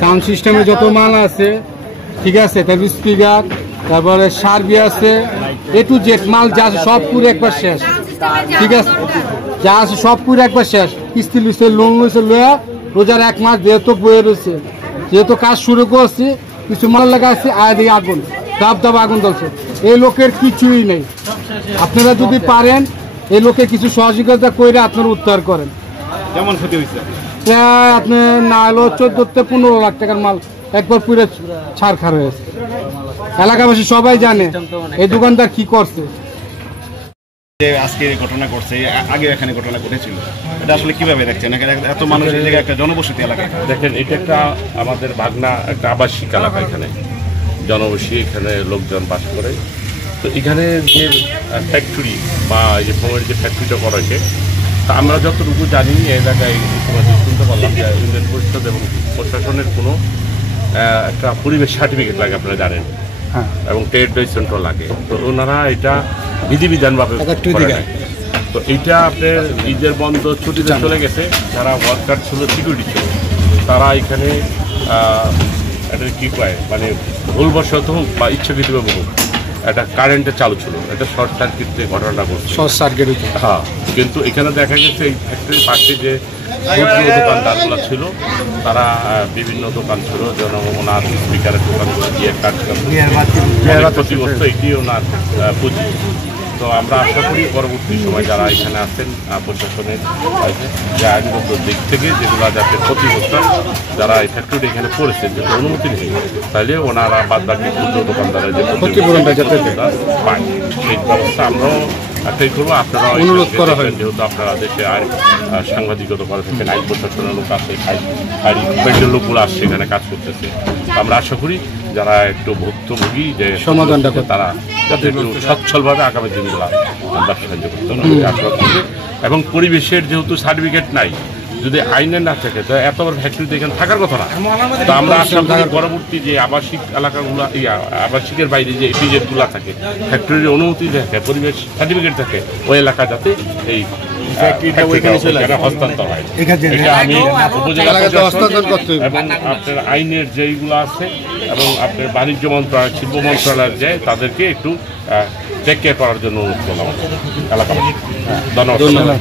Sound সিস্টেমে যত মাল আছে ঠিক আছে, তারপর স্পিকার, তারপরে সার্ভি আছে, এ টু জেড মাল যা আছে সব পুরো একবার শেষ। ঠিক আছে, যা আছে সব পুরো একবার শেষ। কিস্তি লিস্তে লোন লইছে লয়া রোজার 1 মাস যেহেতু বয়ে রয়েছে, যেহেতু কাজ শুরু করছি, কিছু মাল লাগা আছে আয় দিয়ে আগুন দাব দাব আগুন জ্বলছে। এই লোকের কিছুই নেই। আপনারা যদি পারেন এই লোকে কিছু সহযোগিতা করে আপনারা উদ্ধার করেন। কেমন ক্ষতি হয়েছে? আপনি না হলো 14-15 লাখ টাকার মাল একবার পুরো ছাড়খার হয়েছে। এলাকাবাসী সবাই জানে এই দোকানদার কি করছে। আজকে ঘটনা করছে, আগে এখানে ঘটনা ঘটেছিল, এটা আসলে কিভাবে দেখছেন? এত মানুষ এই জায়গায় একটা জনবসতি এলাকা। দেখেন, এটা একটা আমাদের ভাগনা একটা আবাসিক এলাকা, এখানে জনবসতি, এখানে লোকজন বাস করে। তো এখানে যে ফ্যাক্টরি বা এই যে ফোমের যে ফ্যাক্টরিটা করা হয়েছে, তা আমরা যতটুকু জানি এই এলাকায় শুনতে পারলাম যে ইউনিয়ন পরিষদ এবং প্রশাসনের কোনো একটা পরিবেশ সার্টিফিকেট লাগে, আপনারা জানেন, এবং ট্রেড লাইসেন্সও লাগে। তো ওনারা এটা বিধিবিধানভাবে করে নাই। তো এইটা আপনার ঈদের বন্ধ ছুটিতে চলে গেছে, যারা ওয়ার্কার ছিল, সিকিউরিটি ছিল, তারা এখানে এটা কী কয় মানে ভুলবশত হোক বা ইচ্ছাকৃতভাবে হোক একটা কারেন্টে চালু ছিল, এটা শর্ট সার্কিট যে ঘটনাটা করছে। শর্ট সার্কিট, হ্যাঁ। কিন্তু এখানে দেখা গেছে এই ফ্যাক্টরির পাশে যে খুচরো দোকানদারগুলো ছিল, তারা বিভিন্ন দোকান ছিল, যেন ওনার স্পিকারের দোকানগুলো দিয়ে কাজকাম ক্ষতিগ্রস্ত, এটি ওনার পুঁজি। তো আমরা আশা করি পরবর্তী সময় যারা এখানে আছেন প্রশাসনের যে আইনগত দিক থেকে যেগুলো যাতে ক্ষতিগ্রস্ত, যারা এই ফ্যাক্টরি এখানে করেছে, যেহেতু অনুমতি নেই, তাহলে ওনারা বাদ বাকি ক্ষুদ্র দোকানদারের যে ক্ষতিপূরণটা যাতে পায় সেই ব্যবস্থা আমরাও একটাই করবো। আপনারা অনুরোধ করা হয়, যেহেতু আপনারা দেশে আইন সাংবাদিকতা করে থাকেন, আইন প্রশাসনের লোক আছে, আইন লোকগুলো আসছে এখানে কাজ করতেছে। আমরা আশা করি যারা একটু ভুক্তভোগী যে সমাধানটা করে, তারা যাতে একটু সচ্ছলভাবে আগামী দিনগুলো ব্যবসা বাণিজ্য করতে হবে। এবং পরিবেশের যেহেতু সার্টিফিকেট নাই, যদি আইনে না থাকে, তো এত বড় ফ্যাক্টরিতে এখানে থাকার কথা না। তো আমরা আশা করি পরবর্তী যে আবাসিক এলাকাগুলো, এই আবাসিকের বাইরে যে এপিজেডগুলো থাকে, ফ্যাক্টরির অনুমতি থাকে, পরিবেশ সার্টিফিকেট থাকে, ওই এলাকা যাতে এই হস্তান্তর হয়, এটা আমি উপজেলা এবং আপনার আইনের যেইগুলো আছে এবং আপনার বাণিজ্য মন্ত্রণালয়, শিল্প মন্ত্রণালয়ের যায়, তাদেরকে একটু টেক কেয়ার করার জন্য অনুরোধ করলাম এলাকাবাসী। ধন্যবাদ।